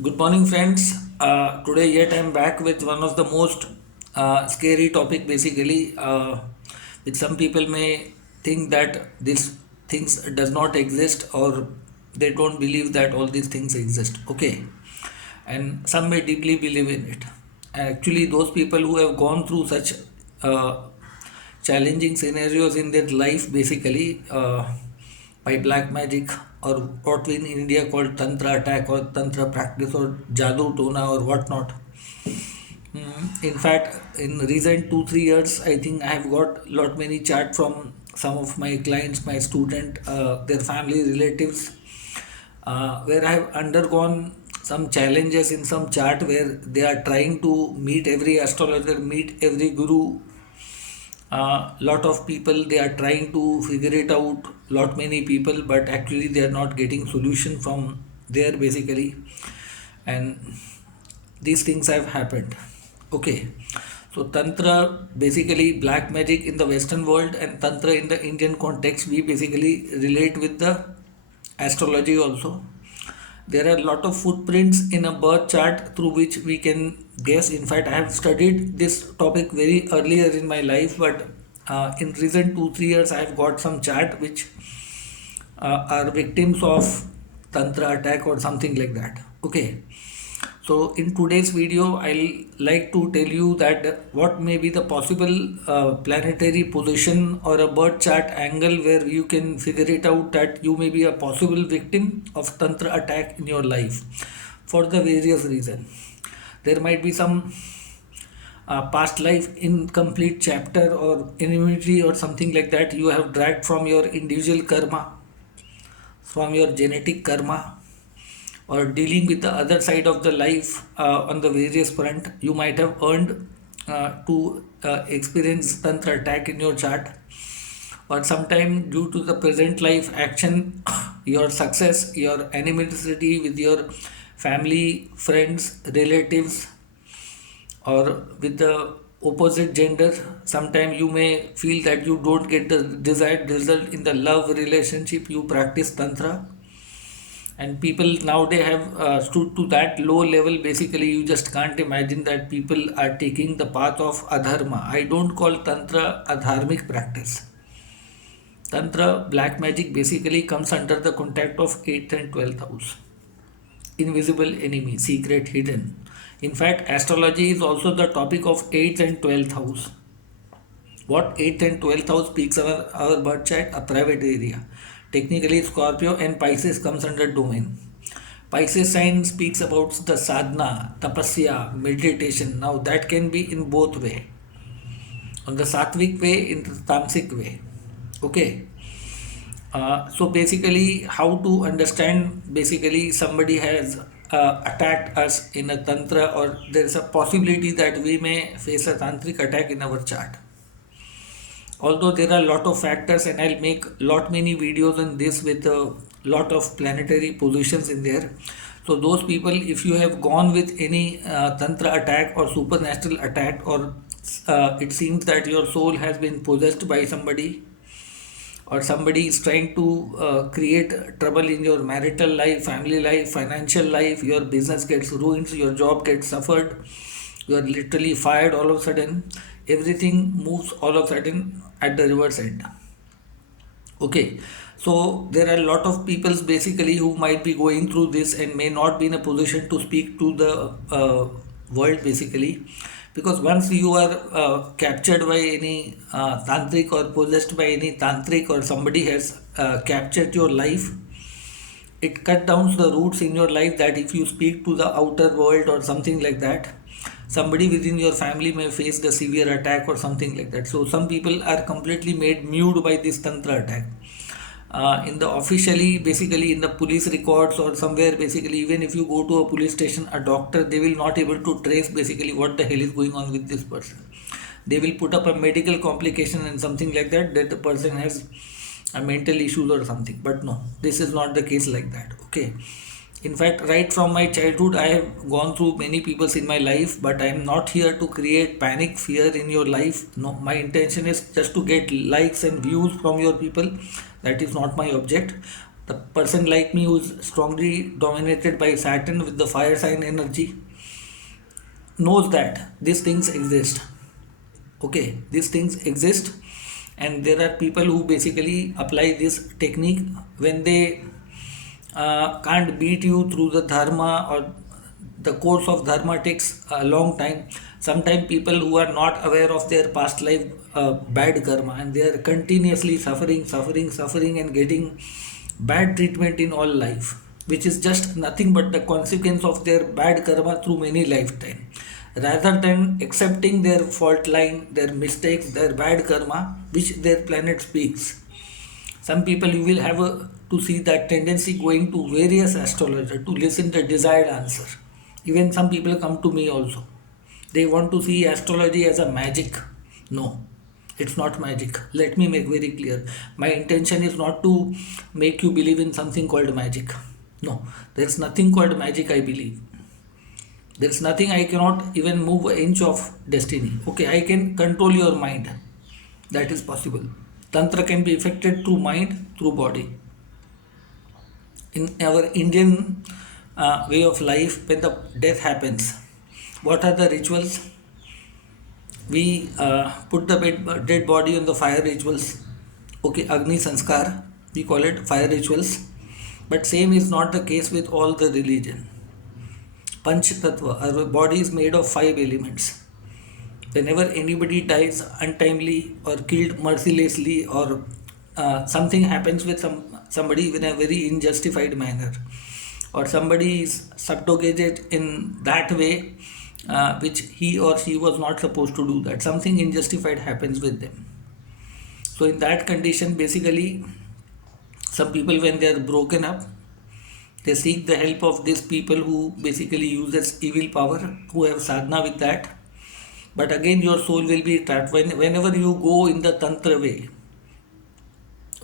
Good morning, friends. Today, yet I'm back with one of the most scary topic. Basically, which some people may think that these things does not exist, or they don't believe that all these things exist. Okay, and some may deeply believe in it. Actually, those people who have gone through such uh, challenging scenarios in their life, basically by black magic, or what we in India called tantra attack or tantra practice or jadoo tona or whatnot. In fact, in recent 2 3 years, I think I have got lot many chat from some of my clients, my student, their family relatives, where I have undergone some challenges in some chart where they are trying to meet every astrologer, meet every guru. Lot of people they are trying to figure it out. Lot many people, but actually they are not getting solution from there basically, and these things have happened. Okay, so tantra basically black magic in the Western world and tantra in the Indian context. We basically relate with the astrology also. There are a lot of footprints in a birth chart through which we can guess. In fact, I have studied this topic very earlier in my life, but in recent 2 3 years, I have got some chart which are victims of tantra attack or something like that. Okay, so in today's video, I'll like to tell you that what may be the possible planetary position or a birth chart angle where you can figure it out that you may be a possible victim of tantra attack in your life for the various reason. There might be some past life incomplete chapter or enmity or something like that you have dragged from your individual karma, from your genetic karma, or dealing with the other side of the life on the various front. You might have earned to experience tantra attack in your chart, or sometime due to the present life action, your success, your animosity with your family, friends, relatives, or with the opposite gender. Sometime you may feel that you don't get the desired result in the love relationship. You practice tantra, and people nowadays have stood to that low level. Basically, you just can't imagine that people are taking the path of adharma. I don't call tantra a dharmic practice. Tantra black magic basically comes under the contact of 8th and 12th house. Invisible enemy, secret, hidden. In fact, astrology is also the topic of 8th and 12th house. What 8th and 12th house speaks our birth chart, a private area. Technically, Scorpio and Pisces comes under domain. Pisces sign speaks about the sadhana, tapasya, meditation. Now that can be in both way. On the sattvic way, in the tamasic way. Okay. So basically, how to understand? Basically, somebody has attacked us in a tantra, or there is a possibility that we may face a tantric attack in our chart. Although there are a lot of factors, and I'll make lot many videos on this with a lot of planetary positions in there. So those people, if you have gone with any tantra attack or supernatural attack, or it seems that your soul has been possessed by somebody, or somebody is trying to create trouble in your marital life, family life, financial life, your business gets ruined, your job gets suffered, you are literally fired all of a sudden, everything moves all of a sudden at the reverse end. Okay, so there are a lot of people basically who might be going through this and may not be in a position to speak to the world basically, because once you are captured by any tantric or possessed by any tantric, or somebody has captured your life, it cut down the roots in your life, that if you speak to the outer world or something like that, somebody within your family may face the severe attack or something like that. So some people are completely made mute by this tantra attack. In the officially, basically in the police records or somewhere, basically even if you go to a police station, a doctor, they will not able to trace basically what the hell is going on with this person. They will put up a medical complication and something like that, that the person has a mental issues or something. But no, this is not the case like that. Okay, in fact, right from my childhood, I have gone through many peoples in my life, but I am not here to create panic, fear in your life. No, my intention is just to get likes and views from your people. That is not my object. The person like me who's strongly dominated by Saturn with the fire sign energy knows that these things exist. Okay, these things exist, and there are people who basically apply this technique when they can't beat you through the dharma, or the course of dharma takes a long time. Sometimes people who are not aware of their past life bad karma, and they are continuously suffering and getting bad treatment in all life, which is just nothing but the consequence of their bad karma through many lifetime. Rather than accepting their fault line, their mistakes, their bad karma, which their planet speaks, some people you will have to see that tendency going to various astrologers to listen the desired answer. Even some people come to me also. They want to see astrology as a magic. No, it's not magic. Let me make very clear. My intention is not to make you believe in something called magic. No, there's nothing called magic, I believe. There's nothing. I cannot even move an inch of destiny. Okay, I can control your mind. That is possible. Tantra can be affected through mind, through body. In our Indian way of life, when the death happens, what are the rituals? We put the dead body on the fire rituals. Okay, Agni Sanskar, we call it fire rituals. But same is not the case with all the religion. Panch Tattva, our body is made of 5 elements. Whenever anybody dies untimely or killed mercilessly, or something happens with somebody in a very unjustified manner, or somebody is subjugated in that way which he or she was not supposed to do, that something unjustified happens with them. So in that condition, basically, some people, when they are broken up, they seek the help of these people who basically uses evil power, who have sadhana with that. But again, your soul will be trapped. Whenever you go in the tantra way,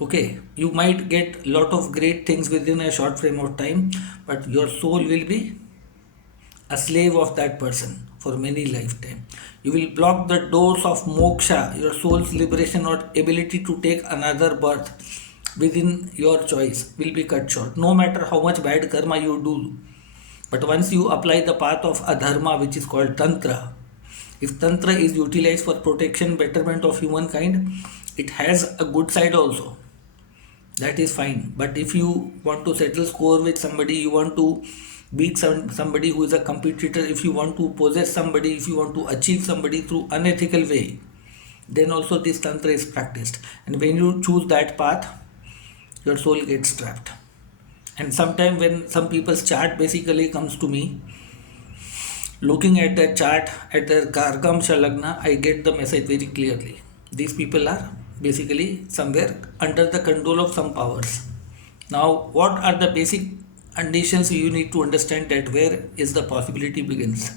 okay, you might get lot of great things within a short frame of time, but your soul will be a slave of that person for many lifetime. You will block the doors of moksha, your soul's liberation or ability to take another birth within your choice will be cut short, no matter how much bad karma you do. But once you apply the path of adharma, which is called tantra, if tantra is utilized for protection, betterment of humankind, it has a good side also. That is fine. But if you want to settle score with somebody, you want to beat somebody who is a competitor, if you want to possess somebody, if you want to achieve somebody through unethical way, then also this tantra is practiced. And when you choose that path, your soul gets trapped. And sometimes when some people's chart basically comes to me, looking at that chart at their Karkamsha Lagna, I get the message very clearly. These people are basically somewhere under the control of some powers. Now, what are the basic conditions you need to understand, that where is the possibility begins?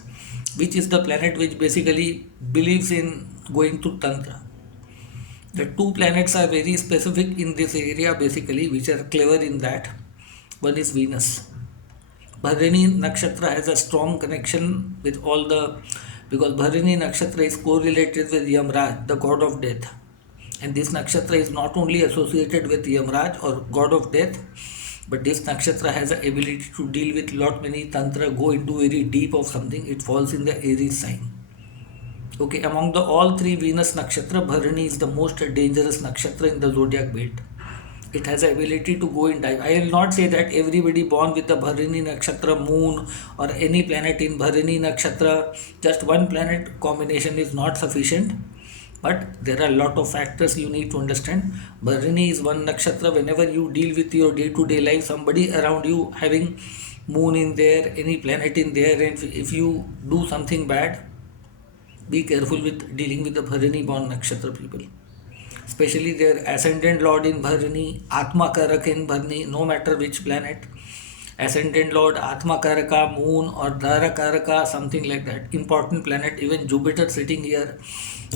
Which is the planet which basically believes in going to Tantra? The 2 planets are very specific in this area basically, which are clever in that. One is Venus. Bharini Nakshatra has a strong connection with all the, because Bharini Nakshatra is correlated with Yamraj, the god of death. And this Nakshatra is not only associated with Yamraj or god of death, but this Nakshatra has the ability to deal with lot many Tantra, go into very deep of something. It falls in the Aries sign. Okay, among the all 3 Venus Nakshatra, Bharini is the most dangerous Nakshatra in the zodiac belt. It has the ability to go in dive. I will not say that everybody born with the Bharini Nakshatra moon or any planet in Bharini Nakshatra, just one planet combination is not sufficient. But there are a lot of factors you need to understand. Bharini is one Nakshatra. Whenever you deal with your day-to-day life, somebody around you having moon in there, any planet in there, and if you do something bad, be careful with dealing with the Bharini born Nakshatra people. Especially their ascendant lord in Bharini, Atma Karaka in Bharini, no matter which planet, ascendant lord, Atma Karaka, moon or Dhara Karaka, something like that. Important planet, even Jupiter sitting here,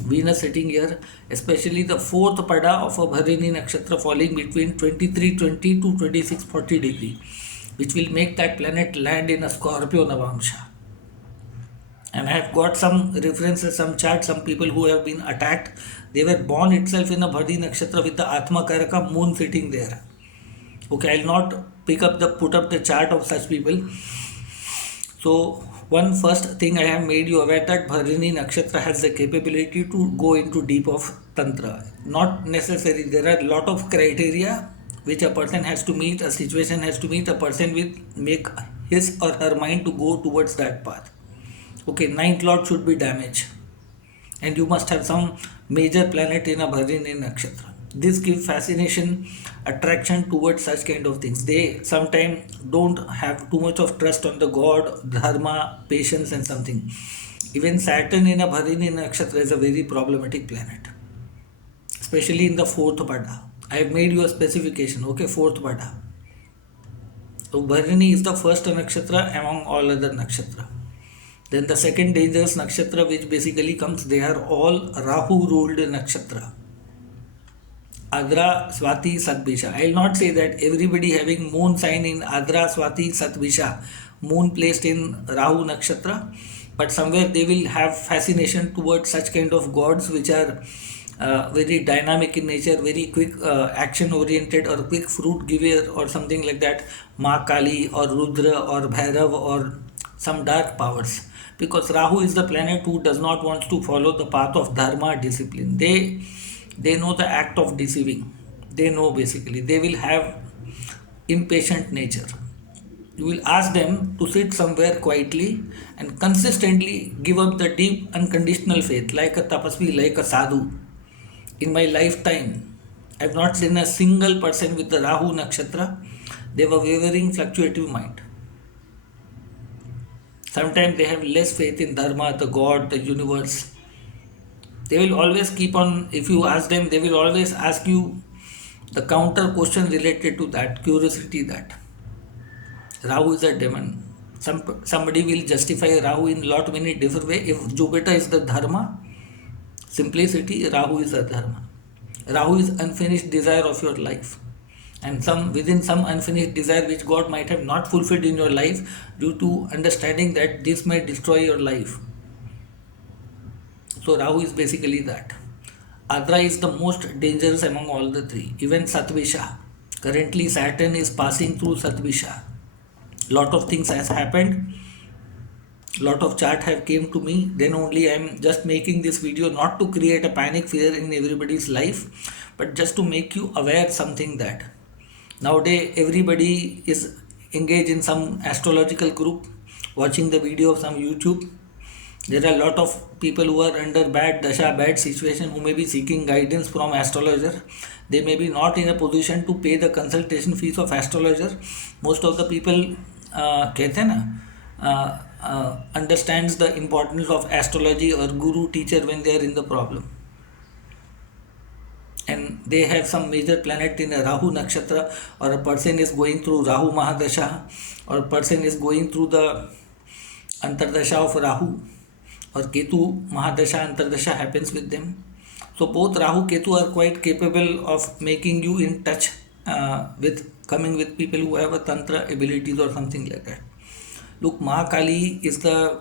Venus sitting here, especially the 4th pada of a Bharini Nakshatra falling between 2320 to 2640 degree, which will make that planet land in a Scorpio Navamsha. And I have got some references, some charts, some people who have been attacked. They were born itself in a Bhadi Nakshatra with the Atma Karaka moon sitting there. Okay, I'll not put up the chart of such people. So one first thing I have made you aware that Bharini Nakshatra has the capability to go into deep of Tantra. Not necessary. There are a lot of criteria which a person has to meet, a situation has to meet, a person will make his or her mind to go towards that path. Okay, ninth lord should be damaged, and you must have some major planet in a Bharini Nakshatra. This gives fascination, attraction towards such kind of things. They sometimes don't have too much of trust on the God, Dharma, patience, and something. Even Saturn in a Bharini Nakshatra is a very problematic planet, especially in the fourth pada. I have made you a specification, okay, fourth pada. So Bharini is the first nakshatra among all other nakshatra. Then the second dangerous nakshatra which basically comes, they are all Rahu ruled nakshatra. Adra, Swati, Satbisha. I will not say that everybody having moon sign in Adra, Swati, Satbisha, moon placed in Rahu nakshatra, but somewhere they will have fascination towards such kind of gods which are very dynamic in nature, very quick action oriented or quick fruit giver or something like that, Ma Kali or Rudra or Bhairav or some dark powers. Because Rahu is the planet who does not want to follow the path of dharma discipline. They know the act of deceiving. They know basically. They will have impatient nature. You will ask them to sit somewhere quietly and consistently give up the deep unconditional faith like a tapasvi, like a sadhu. In my lifetime, I have not seen a single person with the Rahu Nakshatra. They have a wavering, fluctuative mind. Sometimes they have less faith in Dharma, the God, the universe. They will always keep on, if you ask them, they will always ask you the counter question related to that, curiosity that. Rahu is a demon. Somebody will justify Rahu in lot many different ways. If Jupiter is the Dharma, simplicity, Rahu is a Dharma. Rahu is unfinished desire of your life. And within some unfinished desire which God might have not fulfilled in your life due to understanding that this may destroy your life. So Rahu is basically that. Adra is the most dangerous among all the three. Even Satvisha. Currently Saturn is passing through Satvisha. Lot of things has happened. Lot of chart have came to me. Then only I am just making this video not to create a panic fear in everybody's life, but just to make you aware something that nowadays everybody is engaged in some astrological group, watching the video of some YouTube. There are a lot of people who are under bad dasha, bad situation, who may be seeking guidance from astrologer. They may be not in a position to pay the consultation fees of astrologer. Most of the people कहते हैं ना understands the importance of astrology or guru teacher when they are in the problem, and they have some major planet in a Rahu nakshatra, or a person is going through Rahu Mahadasha, or a person is going through the Antardasha of Rahu, or Ketu Mahadasha Antardasha happens with them. So both Rahu Ketu are quite capable of making you in touch with coming with people who have a tantra abilities or something like that. Look, Ma Kali is the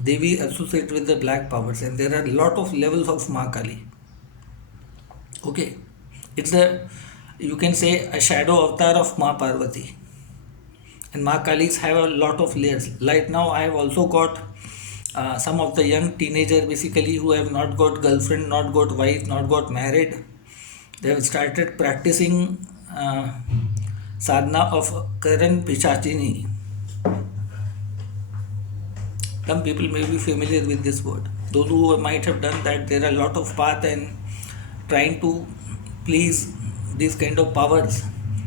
Devi associated with the black powers, and there are a lot of levels of Ma Kali. Okay, it's you can say a shadow avatar of Ma Parvati, and Ma Kalis have a lot of layers. Right now, I have also got some of the young teenagers basically who have not got girlfriend, not got wife, not got married. They have started practicing sadhana of Karan Pichachini. Some people may be familiar with this word. Those who might have done that, there are a lot of path, and trying to please these kind of powers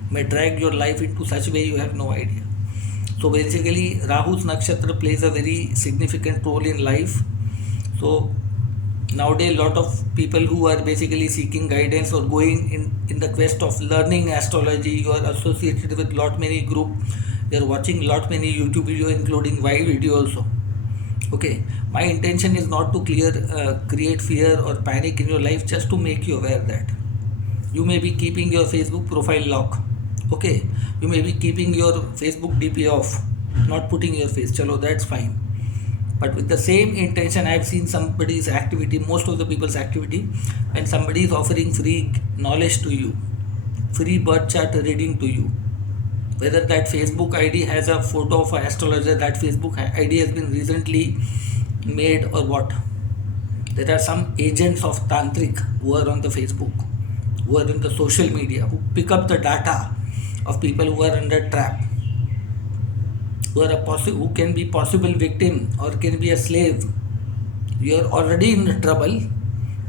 may drag your life into such way you have no idea. So basically Rahu's nakshatra plays a very significant role in life. So nowadays lot of people who are basically seeking guidance or going in the quest of learning astrology, you are associated with lot many group, you are watching lot many YouTube video including my video also. Okay, my intention is not to create fear or panic in your life, just to make you aware that you may be keeping your Facebook profile lock. Okay, you may be keeping your Facebook DP off, not putting your face. Chalo, that's fine. But with the same intention, I have seen somebody's activity, most of the people's activity, when somebody is offering free knowledge to you, free birth chart reading to you. Whether that Facebook ID has a photo of an astrologer, that Facebook ID has been recently made or what. There are some agents of tantric who are on the Facebook, who are in the social media, who pick up the data of people who are under trap, who can be possible victim or can be a slave. You are already in trouble.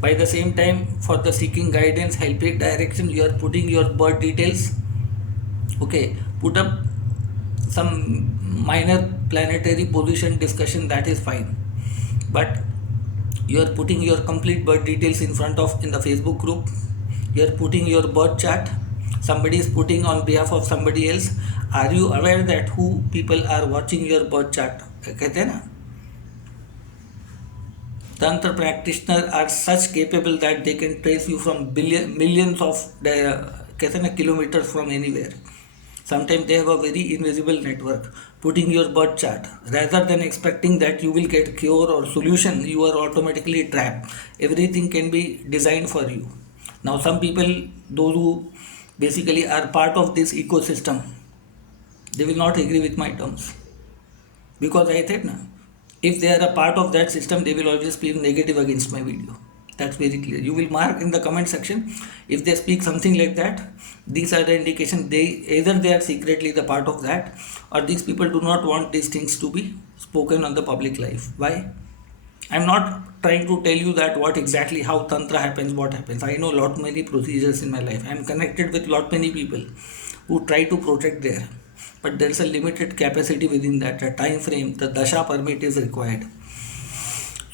By the same time, for the seeking guidance, helping direction, you are putting your birth details. Okay, put up some minor planetary position discussion, that is fine. But you are putting your complete birth details in the Facebook group. You are putting your birth chart. Somebody is putting on behalf of somebody else. Are you aware that who people are watching your birth chart? कहते हैं ना, tantra practitioners are such capable that they can trace you from millions of कहते हैं ना kilometers from anywhere. Sometimes they have a very invisible network putting your birth chart. Rather than expecting that you will get cure or solution, you are automatically trapped. Everything can be designed for you. Now some people, those who basically are part of this ecosystem, they will not agree with my terms. Because I said, na, if they are a part of that system, they will always be negative against my video. That's very clear. You will mark in the comment section if they speak something like that. These are the indication either they are secretly the part of that, or these people do not want these things to be spoken on the public life. Why? I'm not trying to tell you that what exactly how tantra happens, what happens. I know lot many procedures in my life. I'm connected with lot many people who try to protect there, but there's a limited capacity within that. A time frame, the dasha permit is required.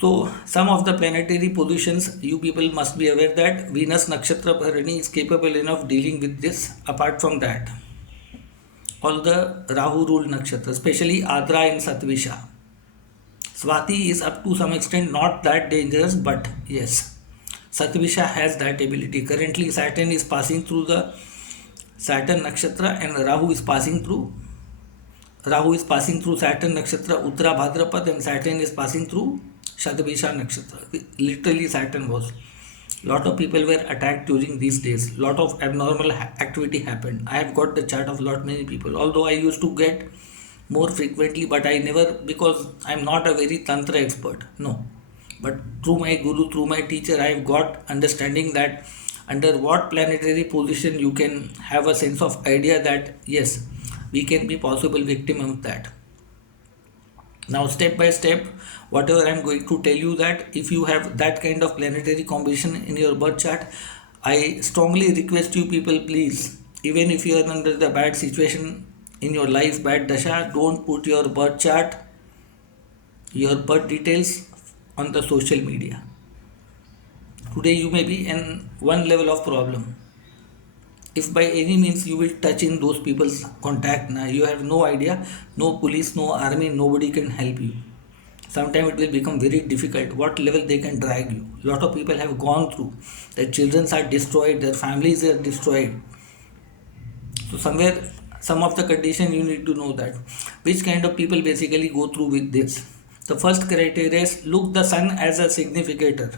So some of the planetary positions, you people must be aware that Venus Nakshatra Bharani is capable enough dealing with this. Apart from that, all the Rahu ruled nakshatras, especially Adra and Satvisha. Swati is up to some extent not that dangerous, but yes, Satvisha has that ability. Currently Saturn is passing through the Saturn Nakshatra and Rahu is passing through Saturn Nakshatra Uttara Bhadrapad, and Saturn is passing through Shadabisha Nakshatra. Literally Saturn was. Lot of people were attacked during these days. Lot of abnormal activity happened. I have got the chart of lot many people. Although I used to get more frequently, but I never, because I'm not a very tantra expert. No. But through my guru, through my teacher, I have got understanding that under what planetary position you can have a sense of idea that yes, we can be possible victim of that. Now step by step, whatever I'm going to tell you, that if you have that kind of planetary combination in your birth chart, I strongly request you people, please, even if you are under the bad situation in your life, bad dasha, don't put your birth chart, your birth details on the social media. Today you may be in one level of problem. If by any means you will touch in those people's contact, now you have no idea, no police, no army, nobody can help you. Sometimes it will become very difficult what level they can drag you. Lot of people have gone through, their children are destroyed, their families are destroyed. So somewhere, some of the condition you need to know that which kind of people basically go through with this. The first criteria is look the sun as a significator.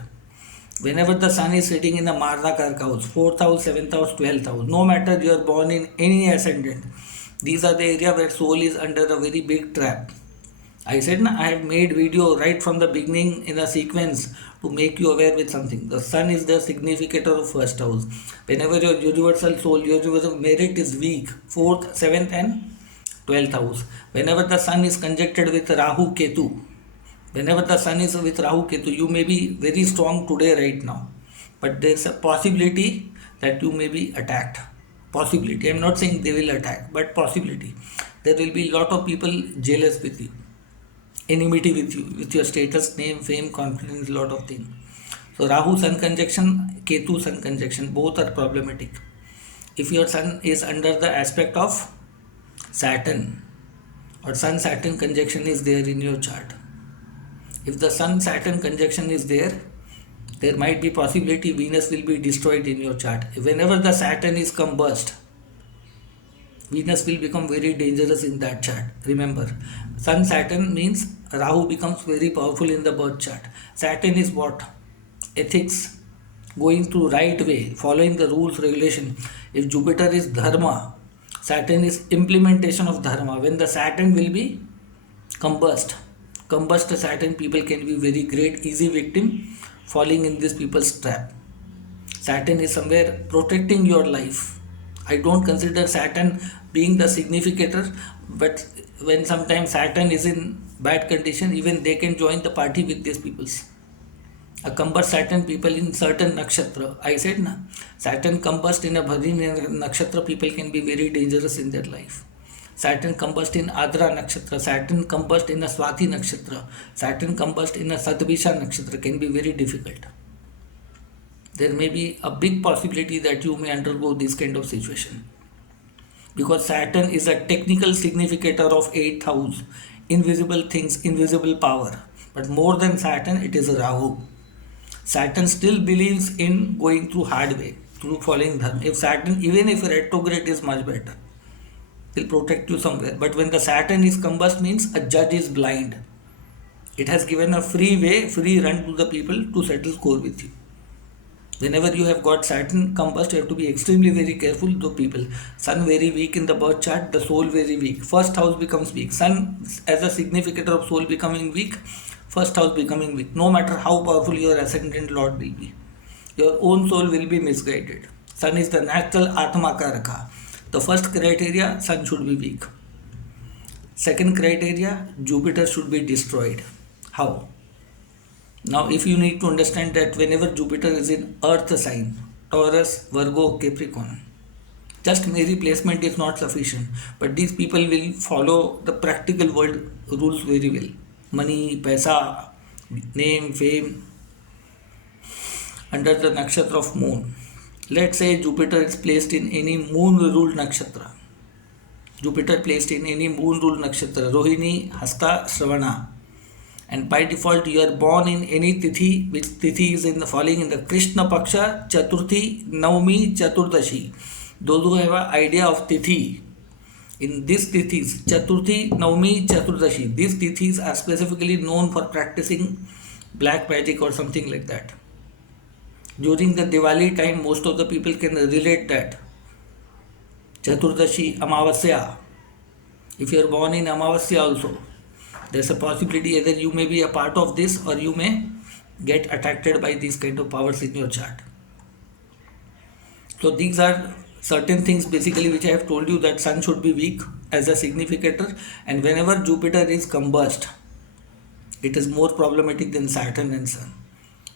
Whenever the sun is sitting in the Marna Karka house, 4th house, 7th house, 12th house, no matter you are born in any ascendant, these are the area where soul is under a very big trap. I said, I have made video right from the beginning in a sequence to make you aware with something. The sun is the significator of first house. Whenever your universal soul, your universal merit is weak, 4th, 7th and 12th house. Whenever the sun is conjuncted with Rahu Ketu, whenever the sun is with Rahu Ketu, you may be very strong today right now, but there is a possibility that you may be attacked. Possibility. I am not saying they will attack, but possibility. There will be lot of people jealous with you, enmity with you, with your status, name, fame, confidence, lot of things. So Rahu Sun conjunction, Ketu Sun conjunction, both are problematic. If your sun is under the aspect of Saturn, or Sun Saturn conjunction is there in your chart, if the Sun Saturn conjunction is there, there might be possibility Venus will be destroyed in your chart. Whenever the Saturn is combust, Venus will become very dangerous in that chart. Remember, Sun Saturn means Rahu becomes very powerful in the birth chart. Saturn is what? Ethics, going through right way, following the rules, regulation. If Jupiter is dharma, Saturn is implementation of dharma. When the Saturn will be combust, combust Saturn, people can be very great, easy victim, falling in this people's trap. Saturn is somewhere protecting your life. I don't consider Saturn being the significator, but when sometimes Saturn is in bad condition, even they can join the party with these peoples. A combust Saturn people in certain nakshatra. I said na, Saturn combust in a Bharani nakshatra, people can be very dangerous in their life. Saturn combust in Adra nakshatra, Saturn combust in a Swati nakshatra, Saturn combust in a Satabisha nakshatra can be very difficult. There may be a big possibility that you may undergo this kind of situation. Because Saturn is a technical significator of 8th house, invisible things, invisible power. But more than Saturn, it is Rahu. Saturn still believes in going through hard way, through following dharma. If Saturn, even if retrograde is much better, will protect you somewhere. But when the Saturn is combust means a judge is blind. It has given a free way, free run to the people to settle score with you. Whenever you have got Saturn combust, you have to be extremely very careful to people. Sun very weak in the birth chart, the soul very weak. First house becomes weak. Sun as a significator of soul becoming weak, first house becoming weak. No matter how powerful your ascendant lord will be, your own soul will be misguided. Sun is the natural Atma Karaka. The first criteria, Sun should be weak. Second criteria, Jupiter should be destroyed. How? Now, if you need to understand that whenever Jupiter is in Earth sign, Taurus, Virgo, Capricorn, just mere placement is not sufficient. But these people will follow the practical world rules very well. Money, paisa, name, fame, under the nakshatra of moon. Let's say Jupiter is placed in any moon ruled nakshatra. Jupiter placed in any moon ruled nakshatra, Rohini, Hasta, Shravana. And by default you are born in any tithi, which tithi is in the falling in the Krishna Paksha, Chaturthi, Navami, Chaturdashi. Those who have an idea of tithi, in these tithis, Chaturthi, Navami, Chaturdashi, these tithis are specifically known for practicing black magic or something like that. During the Diwali time, most of the people can relate that. Chaturdashi, Amavasya. If you are born in Amavasya also, there's a possibility either you may be a part of this or you may get attracted by these kind of powers in your chart. So these are certain things basically which I have told you, that Sun should be weak as a significator, and whenever Jupiter is combust, it is more problematic than Saturn and Sun,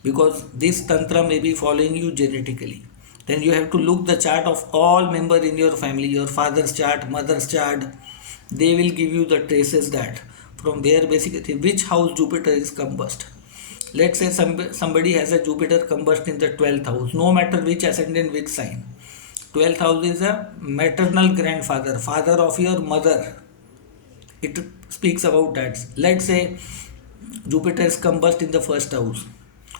because this tantra may be following you genetically. Then you have to look the chart of all member in your family, your father's chart, mother's chart. They will give you the traces that from there basically which house Jupiter is combust. Let's say somebody has a Jupiter combust in the 12th house, no matter which ascendant, which sign. 12th house is a maternal grandfather, father of your mother. It speaks about that. Let's say Jupiter is combust in the first house.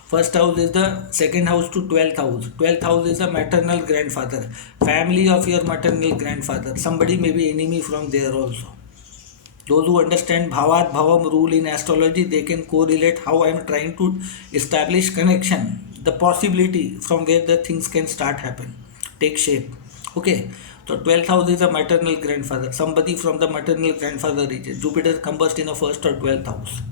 First house is the second house to 12th house. 12th house is a maternal grandfather, family of your maternal grandfather. Somebody may be enemy from there also. Those who understand Bhavat Bhavam rule in astrology, they can correlate how I am trying to establish connection, the possibility from where the things can start happen, take shape. Okay, so 12th house is a maternal grandfather, somebody from the maternal grandfather region. Jupiter combust in a first or 12th house.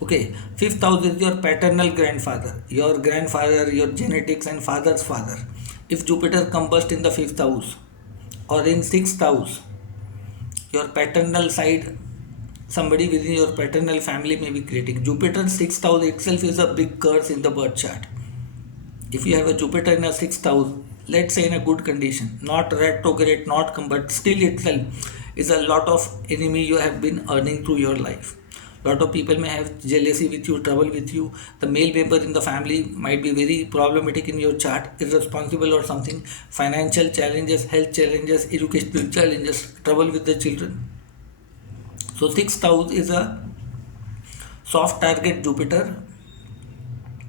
Okay, 5th house is your paternal grandfather, your grandfather, your genetics and father's father. If Jupiter combust in the 5th house or in 6th house, your paternal side, somebody within your paternal family may be creating. Jupiter 6th house itself is a big curse in the birth chart. If you have a Jupiter in a 6th house, let's say in a good condition, not retrograde, not but still itself is a lot of enemy you have been earning through your life. Lot of people may have jealousy with you, trouble with you. The male member in the family might be very problematic in your chart, irresponsible or something. Financial challenges, health challenges, educational challenges, trouble with the children. So 6th house is a soft target Jupiter,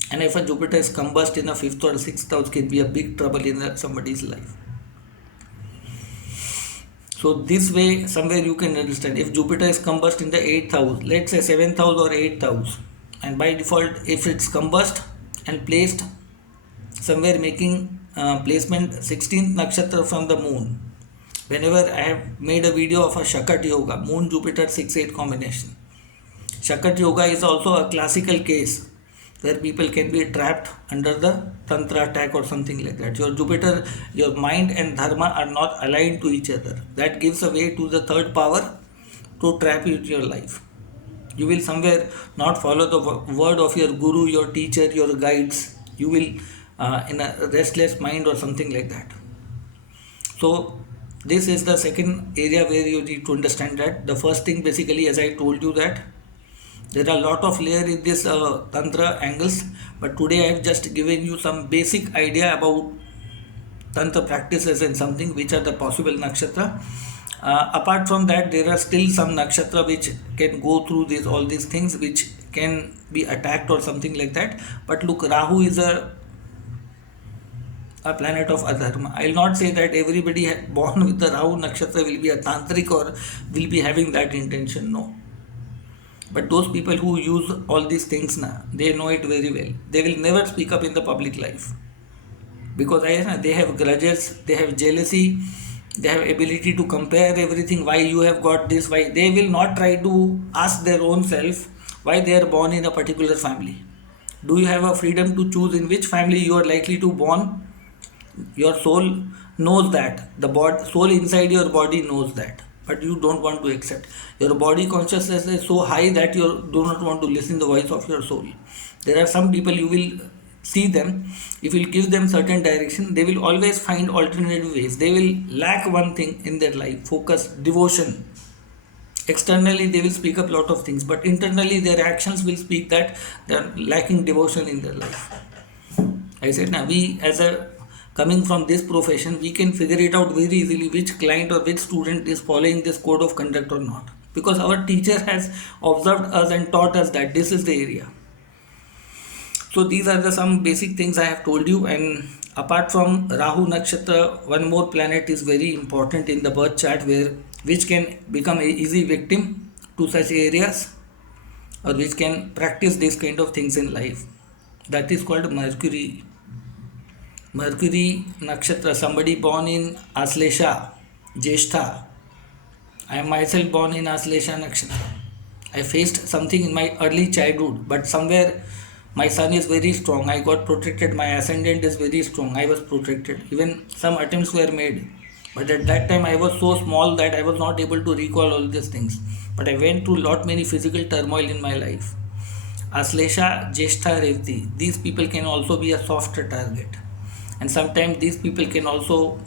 and if a Jupiter is combust in a 5th or 6th house, can be a big trouble in somebody's life. So this way, somewhere you can understand, if Jupiter is combust in the 8th house, let's say 7th house or 8th house, and by default, if it's combust and placed somewhere making placement 16th nakshatra from the moon. Whenever I have made a video of a Shakat Yoga, Moon Jupiter 6-8 combination. Shakat Yoga is also a classical case where people can be trapped under the Tantra attack or something like that. Your Jupiter, your mind and Dharma are not aligned to each other. That gives a way to the third power to trap you in your life. You will somewhere not follow the word of your guru, your teacher, your guides. You will in a restless mind or something like that. So this is the second area where you need to understand that. The first thing basically, as I told you, that there are a lot of layer in this tantra angles, but today I have just given you some basic idea about tantra practices and something which are the possible nakshatra. Apart from that, there are still some nakshatra which can go through all these things, which can be attacked or something like that. But look, Rahu is a planet of adharma. I will not say that everybody born with the Rahu nakshatra will be a tantric or will be having that intention. No. But those people who use all these things now, they know it very well. They will never speak up in the public life because they have grudges, they have jealousy, they have ability to compare everything. Why you have got this? Why they will not try to ask their own self why they are born in a particular family. Do you have a freedom to choose in which family you are likely to born? Your soul knows that. The soul inside your body knows that, but you don't want to accept. Your body consciousness is so high that you do not want to listen to the voice of your soul. There are some people, you will see them, if you give them certain direction, they will always find alternative ways. They will lack one thing in their life: focus, devotion. Externally they will speak up a lot of things, but internally their actions will speak that they are lacking devotion in their life. I said now, we as a coming from this profession, we can figure it out very easily which client or which student is following this code of conduct or not, because our teacher has observed us and taught us that this is the area. So these are the some basic things I have told you. And apart from Rahu nakshatra, one more planet is very important in the birth chart, which can become an easy victim to such areas, or which can practice these kind of things in life. That is called Mercury. Mercury nakshatra, somebody born in Aslesha, Jyeshtha. I am myself born in Aslesha nakshatra. I faced something in my early childhood, but somewhere my sun is very strong. I got protected. My ascendant is very strong. I was protected. Even some attempts were made. But at that time I was so small that I was not able to recall all these things. But I went through lot many physical turmoil in my life. Aslesha, Jyeshtha, Revati. These people can also be a softer target. And sometimes these people can also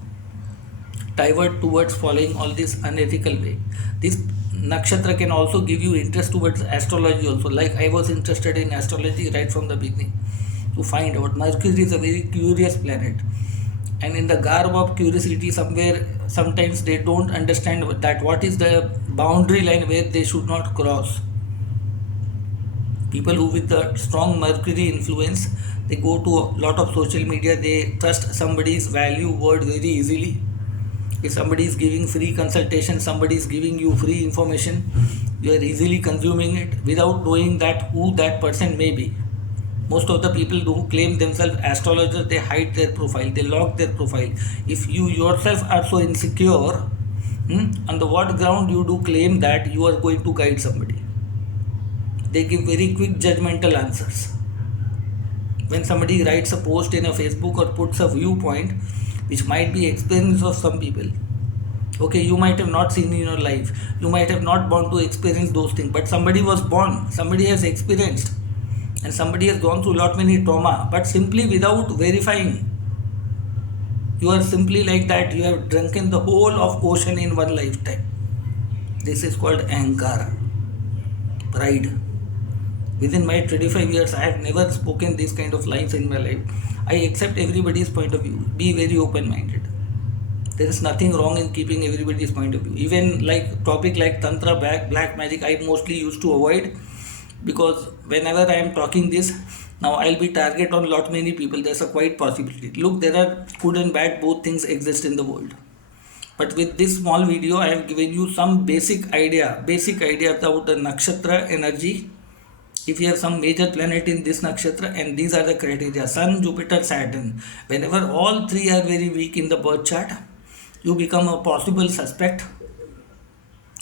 divert towards following all this unethical way. This nakshatra can also give you interest towards astrology also. Like I was interested in astrology right from the beginning to find out. Mercury is a very curious planet, and in the garb of curiosity, sometimes they don't understand that what is the boundary line where they should not cross. People who with the strong Mercury influence, they go to a lot of social media, they trust somebody's value word very easily. If somebody is giving free consultation, somebody is giving you free information, you are easily consuming it without knowing that who that person may be. Most of the people who claim themselves astrologers, they hide their profile, they lock their profile. If you yourself are so insecure, on the what ground you do claim that you are going to guide somebody? They give very quick judgmental answers. When somebody writes a post in a Facebook or puts a viewpoint which might be experience of some people, okay, you might have not seen in your life, you might have not born to experience those things, but somebody was born, somebody has experienced, and somebody has gone through lot many trauma, but simply without verifying, you are simply like that, you have drunken the whole of ocean in one lifetime. This is called ahankara, pride. Within my 25 years, I have never spoken these kind of lines in my life. I accept everybody's point of view. Be very open-minded. There is nothing wrong in keeping everybody's point of view. Even like topic like Tantra, black magic, I mostly used to avoid, because whenever I am talking this, now I'll be target on lot many people. There's a quite possibility. Look, there are good and bad, both things exist in the world. But with this small video, I have given you some basic idea about the nakshatra energy if you have some major planet in this nakshatra, and these are the criteria: Sun, Jupiter, Saturn. Whenever all three are very weak in the birth chart, you become a possible suspect,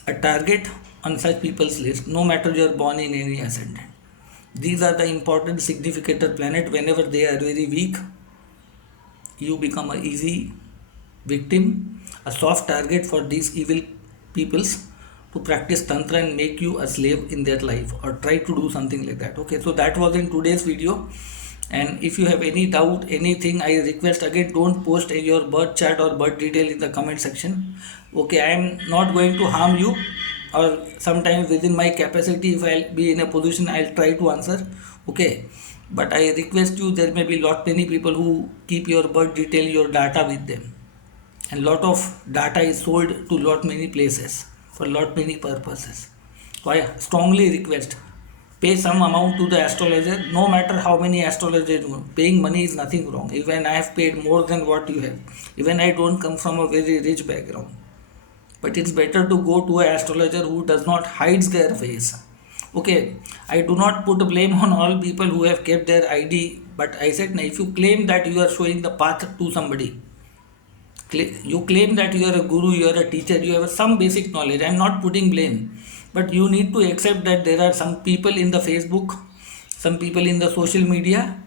a target on such people's list, no matter you are born in any ascendant. These are the important significator planet. Whenever they are very weak, you become a easy victim, a soft target for these evil peoples to practice tantra and make you a slave in their life, or try to do something like that. Okay, so that was in today's video. And if you have any doubt, anything, I request again, don't post your birth chart or birth detail in the comment section. Okay, I am not going to harm you, or sometimes within my capacity, if I'll be in a position, I'll try to answer. Okay, but I request you, there may be lot many people who keep your birth detail, your data with them, and lot of data is sold to lot many places for lot many purposes. So I strongly request, pay some amount to the astrologer. No matter how many astrologers, paying money is nothing wrong. Even I have paid more than what you have. Even I don't come from a very rich background, but it's better to go to an astrologer who does not hides their face. Okay, I do not put blame on all people who have kept their ID, but I said, if you claim that you are showing the path to somebody, you claim that you are a guru, you are a teacher, you have some basic knowledge. I am not putting blame, but you need to accept that there are some people in the Facebook, some people in the social media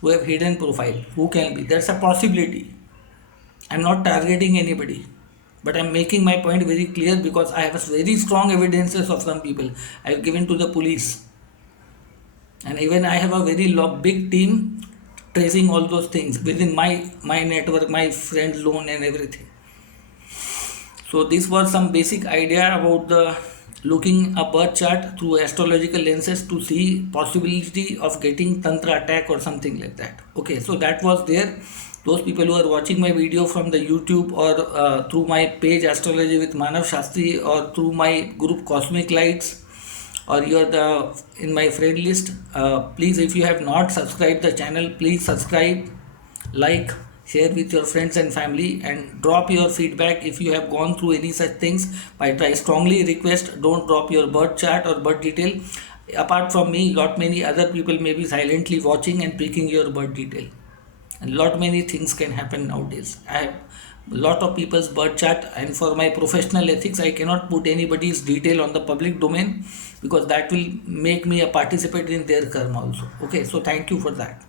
who have hidden profile, who can be. That's a possibility. I am not targeting anybody, but I am making my point very clear, because I have very strong evidences of some people I have given to the police, and even I have a very big team tracing all those things within my network, my friend zone and everything. So this was some basic idea about the looking a birth chart through astrological lenses to see possibility of getting tantra attack or something like that. Okay, so that was there. Those people who are watching my video from the YouTube, or through my page Astrology with Manav Shastri, or through my group Cosmic Lights, or you are in my friend list, please, if you have not subscribed the channel, please subscribe, like, share with your friends and family, and drop your feedback if you have gone through any such things. But I strongly request, don't drop your birth chart or birth detail. Apart from me, lot many other people may be silently watching and picking your birth detail, and lot many things can happen nowadays. I have lot of people's birth chart, and for my professional ethics, I cannot put anybody's detail on the public domain, because that will make me a participant in their karma also. Okay, so thank you for that.